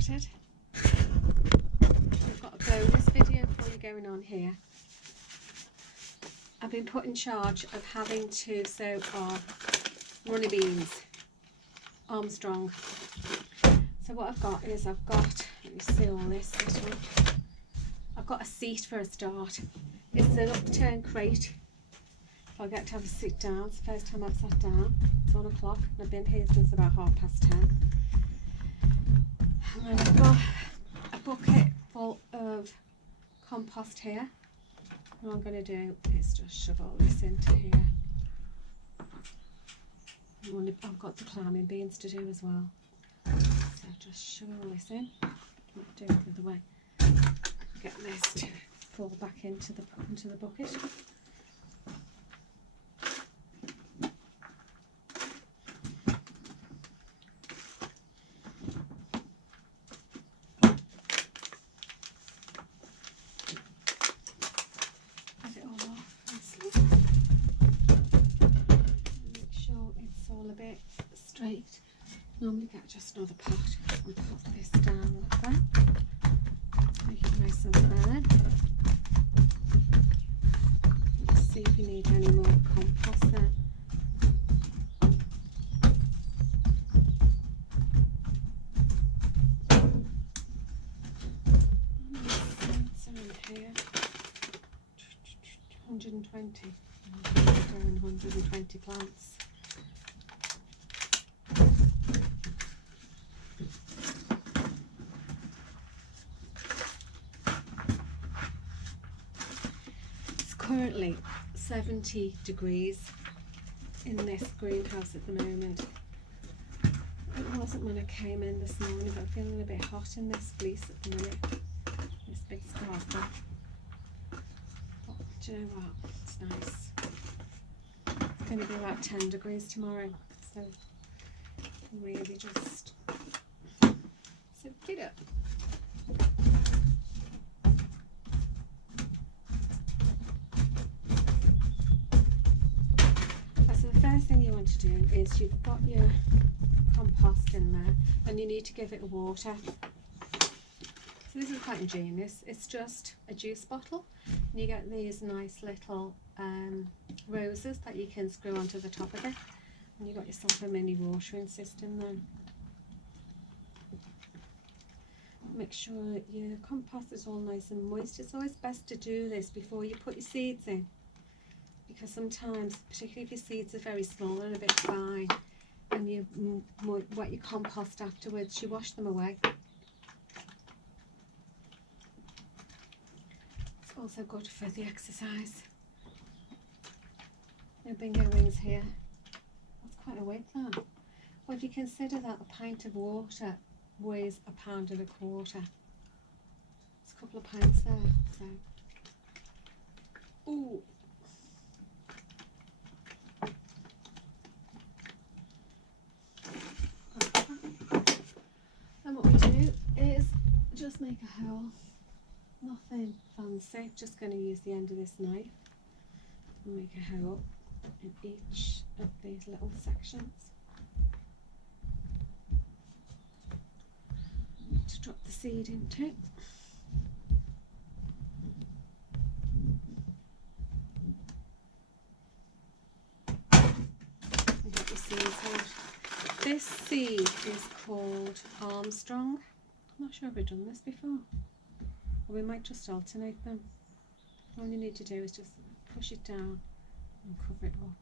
started. We've got a bonus video for you going on here. I've been put in charge of having to sow our runny beans, Armstrong. So what I've got is let me see all this little, I've got a seat for a start. It's an upturned crate. If I get to have a sit down, it's the first time I've sat down. It's 1 o'clock and I've been here since about 10:30. And I've got a bucket full of compost here. What I'm going to do is just shove all this into here. I've got the climbing beans to do as well. So just shove all this in. Do it the other way. Get this to fall back into the bucket. Straight. Normally get just another pot and pop this down like that. Make it nice and firm. Let's see if you need any more compost there. So in here, 120. 120 plants. Currently 70 degrees in this greenhouse at the moment. It wasn't when I came in this morning, but I'm feeling a bit hot in this fleece at the minute, this big scarf. But do you know what, it's nice. It's going to be about 10 degrees tomorrow, so really just soak it up. Thing you want to do is you've got your compost in there and you need to give it water. So this is quite ingenious. It's just a juice bottle and you get these nice little roses that you can screw onto the top of it, and you've got yourself a mini watering system then. Make sure that your compost is all nice and moist. It's always best to do this before you put your seeds in, because sometimes, particularly if your seeds are very small and a bit fine, and you wet your compost afterwards, you wash them away. It's also good for the exercise. No bingo wings here. That's quite a weight, that. Well, if you consider that a pint of water weighs 1.25 pounds, it's a couple of pints there. So, ooh. And what we do is just make a hole, nothing fancy, just going to use the end of this knife and make a hole in each of these little sections to drop the seed into. And get your seeds out. This seed is called Armstrong. I'm not sure if we've done this before. Or we might just alternate them. All you need to do is just push it down and cover it up.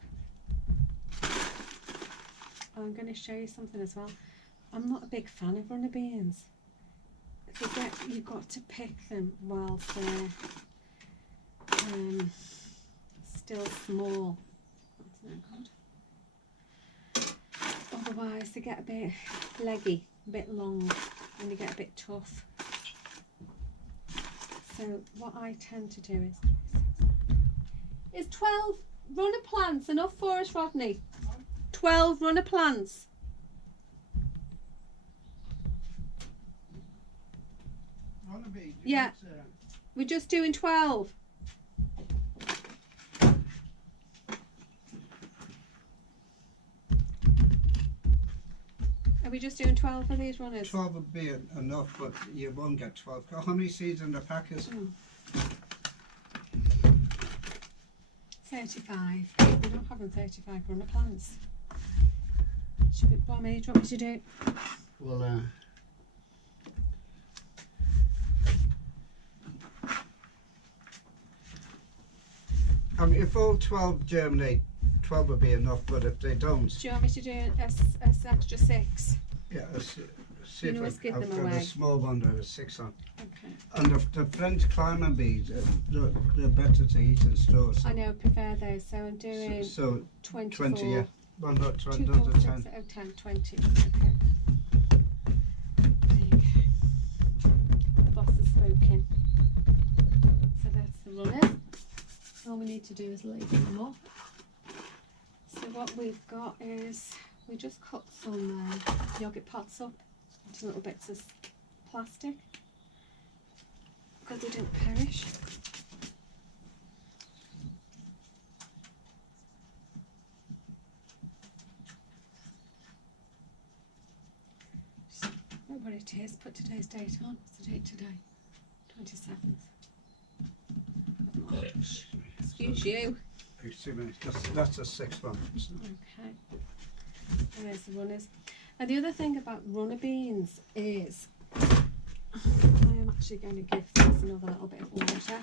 I'm going to show you something as well. I'm not a big fan of runny beans. You've got to pick them whilst they're still small. That's no good. Otherwise they get a bit leggy, a bit long, and they get a bit tough. So what I tend to do is 12 runner plants enough for us, Rodney? 12 runner plants. Yeah, we're just doing 12. Are we just doing 12 of these runners? 12 would be enough, but you won't get 12. How many seeds in the pack is? 35. We don't have them 35 runner plants. Should we, how many do you want me to do? Well, I mean, if all 12 germinate, 12 would be enough, but if they don't, Do you want me to do an extra 6? yeah, see You if always give I've them got away. a small one there with 6 on. Okay. And the French climbing bees, they're better to eat in stores. I know, I prefer those, so I'm doing So 24. 20, yeah. Well, not 20, 2, not 4, the 6, 10. 10, 20. Okay. There you go. The boss has spoken. So that's the runners. All we need to do is label them up. So what we've got is, we just cut some yogurt pots up into little bits of plastic because they didn't perish. Just know what it is, put today's date on. What's the date today? 27th of March. Excuse you. Excuse me, that's a 6 one. Okay. And there's the runners. Now the other thing about runner beans is I am actually going to give these another little bit of water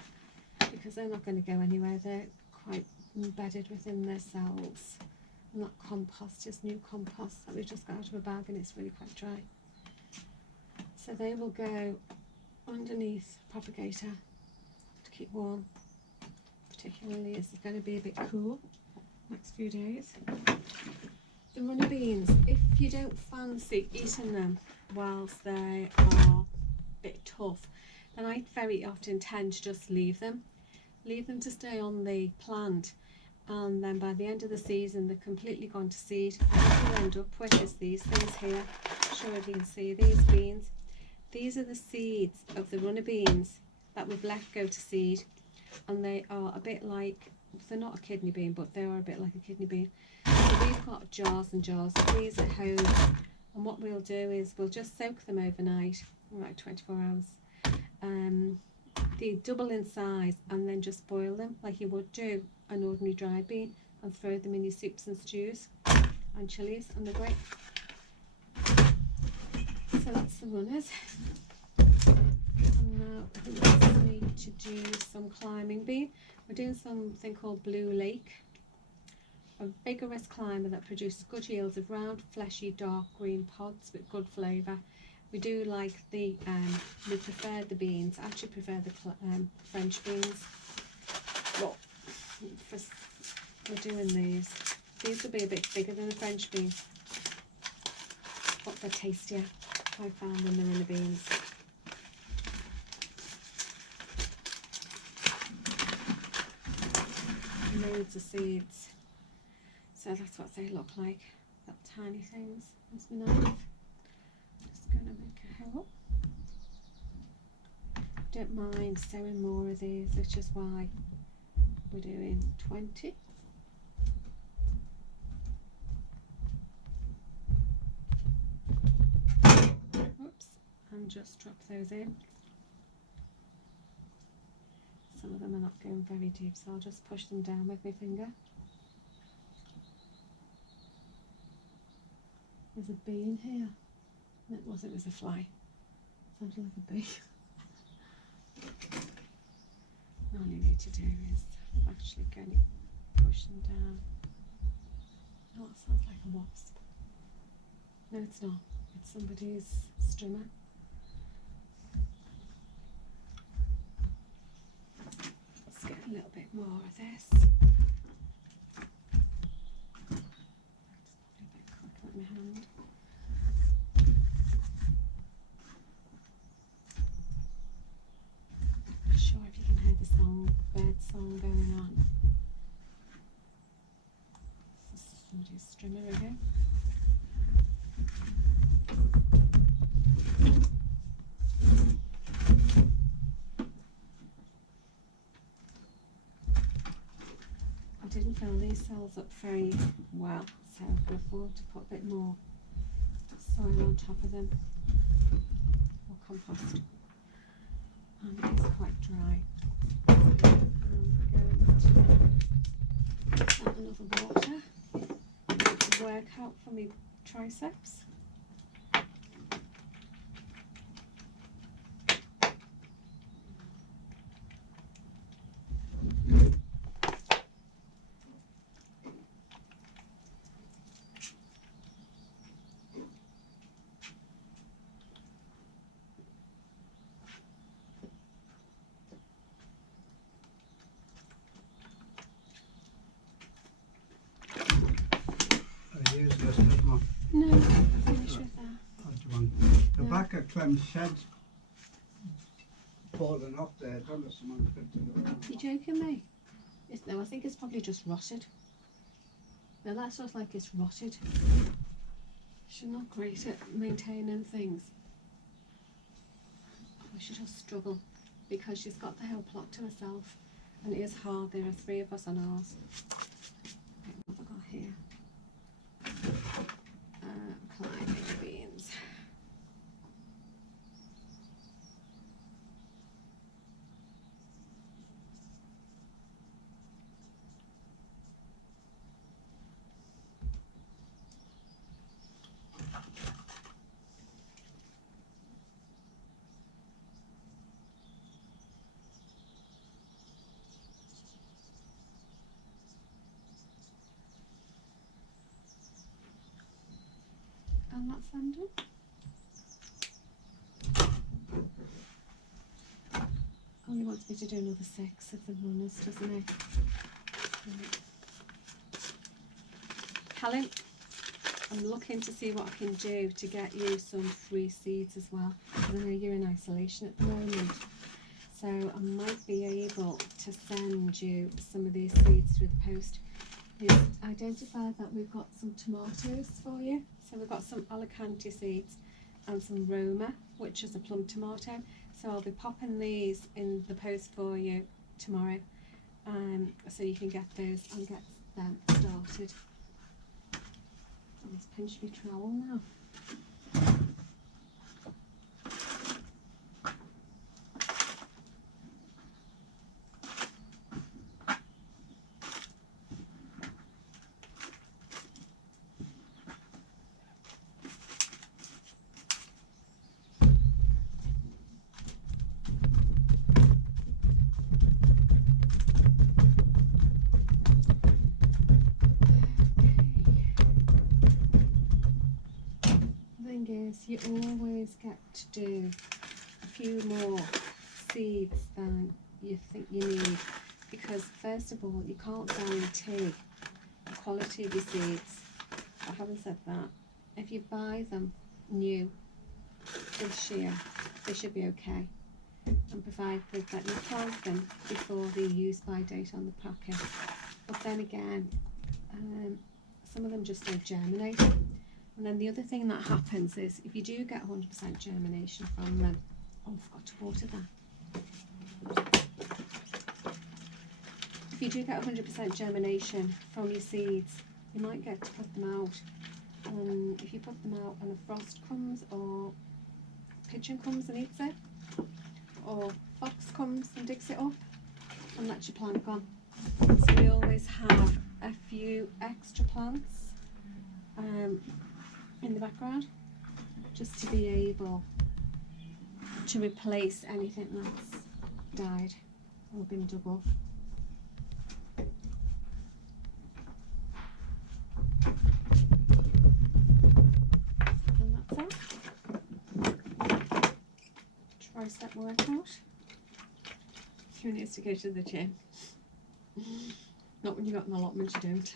because they're not going to go anywhere. They're quite embedded within their cells. And that compost is new compost that we just got out of a bag and it's really quite dry. So they will go underneath propagator to keep warm, particularly as it's going to be a bit cool next few days. The runner beans, if you don't fancy eating them whilst they are a bit tough, then I very often tend to just leave them to stay on the plant, and then by the end of the season they're completely gone to seed. And what you end up with is these things here. I'm sure if you can see these beans. These are the seeds of the runner beans that we've let go to seed, and they are a bit like, they're not a kidney bean, but they are a bit like a kidney bean. So we've got jars and jars of these at home, and what we'll do is we'll just soak them overnight, like 24 hours. They double in size, and then just boil them like you would do an ordinary dried bean, and throw them in your soups and stews and chilies, and they're great. So that's the runners. And now we just need to do some climbing bean. We're doing something called Blue Lake, a vigorous climber that produces good yields of round, fleshy, dark green pods with good flavour. We do like the, we prefer the beans, I actually prefer the French beans. Well, we're doing these. These will be a bit bigger than the French beans, but they're tastier, I found, than the runner beans. Loads of seeds. So that's what they look like, that tiny things. There's my knife. Just going to make a hole. Don't mind sowing more of these, which is why we're doing 20. Oops, and just drop those in. Some of them are not going very deep, so I'll just push them down with my finger. There's a bee in here. It was a fly. Sounds like a bee. All you need to do is actually go and push them down. Oh, it sounds like a wasp. No, it's not. It's somebody's strimmer. Let's get a little bit more of this. It's probably a bit quick with my hand. Not sure if you can hear the bird song going on. This is somebody's strimmer again. I didn't fill these cells up very well, so I can afford to put a bit more soil on top of them, or compost. And it is quite dry. I'm going to add another water. Work out for me triceps. No, finish with that. The back of Clem's shed's falling off there. I don't know if someone's picked it up. You joking me? No, I think it's probably just rotted. Now that looks like it's rotted. She's not great at maintaining things. Oh, she does struggle because she's got the whole plot to herself, and it is hard. There are 3 of us on ours. Right, what have I got here? Climbing beans. And that's them done. Only wants me to do another 6 of the runners, doesn't he? Right. Helen, I'm looking to see what I can do to get you some free seeds as well, because I know you're in isolation at the moment. So I might be able to send you some of these seeds through the post. We've identified that we've got some tomatoes for you. So we've got some Alicante seeds and some Roma, which is a plum tomato. So I'll be popping these in the post for you tomorrow, so you can get those and get them started. I'll just pinch my trowel now. Is you always get to do a few more seeds than you think you need, because first of all you can't guarantee the quality of your seeds. But having said that, if you buy them new this year, they should be okay, and provided that you plant them before the use by date on the packet. But then again, some of them just don't germinate. And then the other thing that happens is if you do get 100% germination from them, oh, I forgot to water that. If you do get 100% germination from your seeds, you might get to put them out. And if you put them out and a frost comes, or pigeon comes and eats it, or fox comes and digs it up, and that's your plant gone. So we always have a few extra plants in the background, just to be able to replace anything that's died or been dug up. And that's it. Tricep workout. Who needs to go to the gym? Not when you've got an allotment, you don't.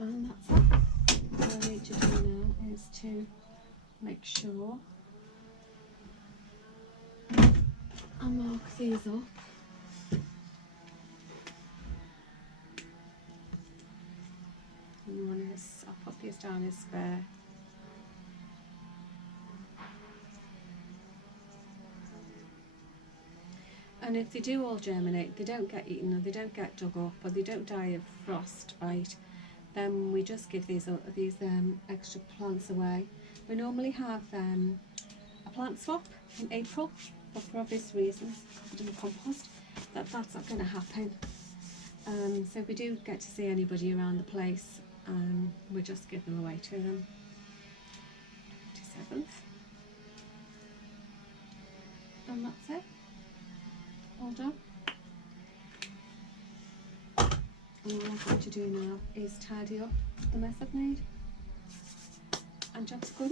And that's it. What I need to do now is to make sure I mark these up. And one is, I'll put these down as spare. And if they do all germinate, they don't get eaten or they don't get dug up or they don't die of frostbite, then we just give these extra plants away. We normally have a plant swap in April, but for obvious reasons, in the compost, that's not going to happen. So if we do get to see anybody around the place, we just give them away to them. 27th. And that's it. All done. And all I've got to do now is tidy up the mess I've made. And Jacqu's good.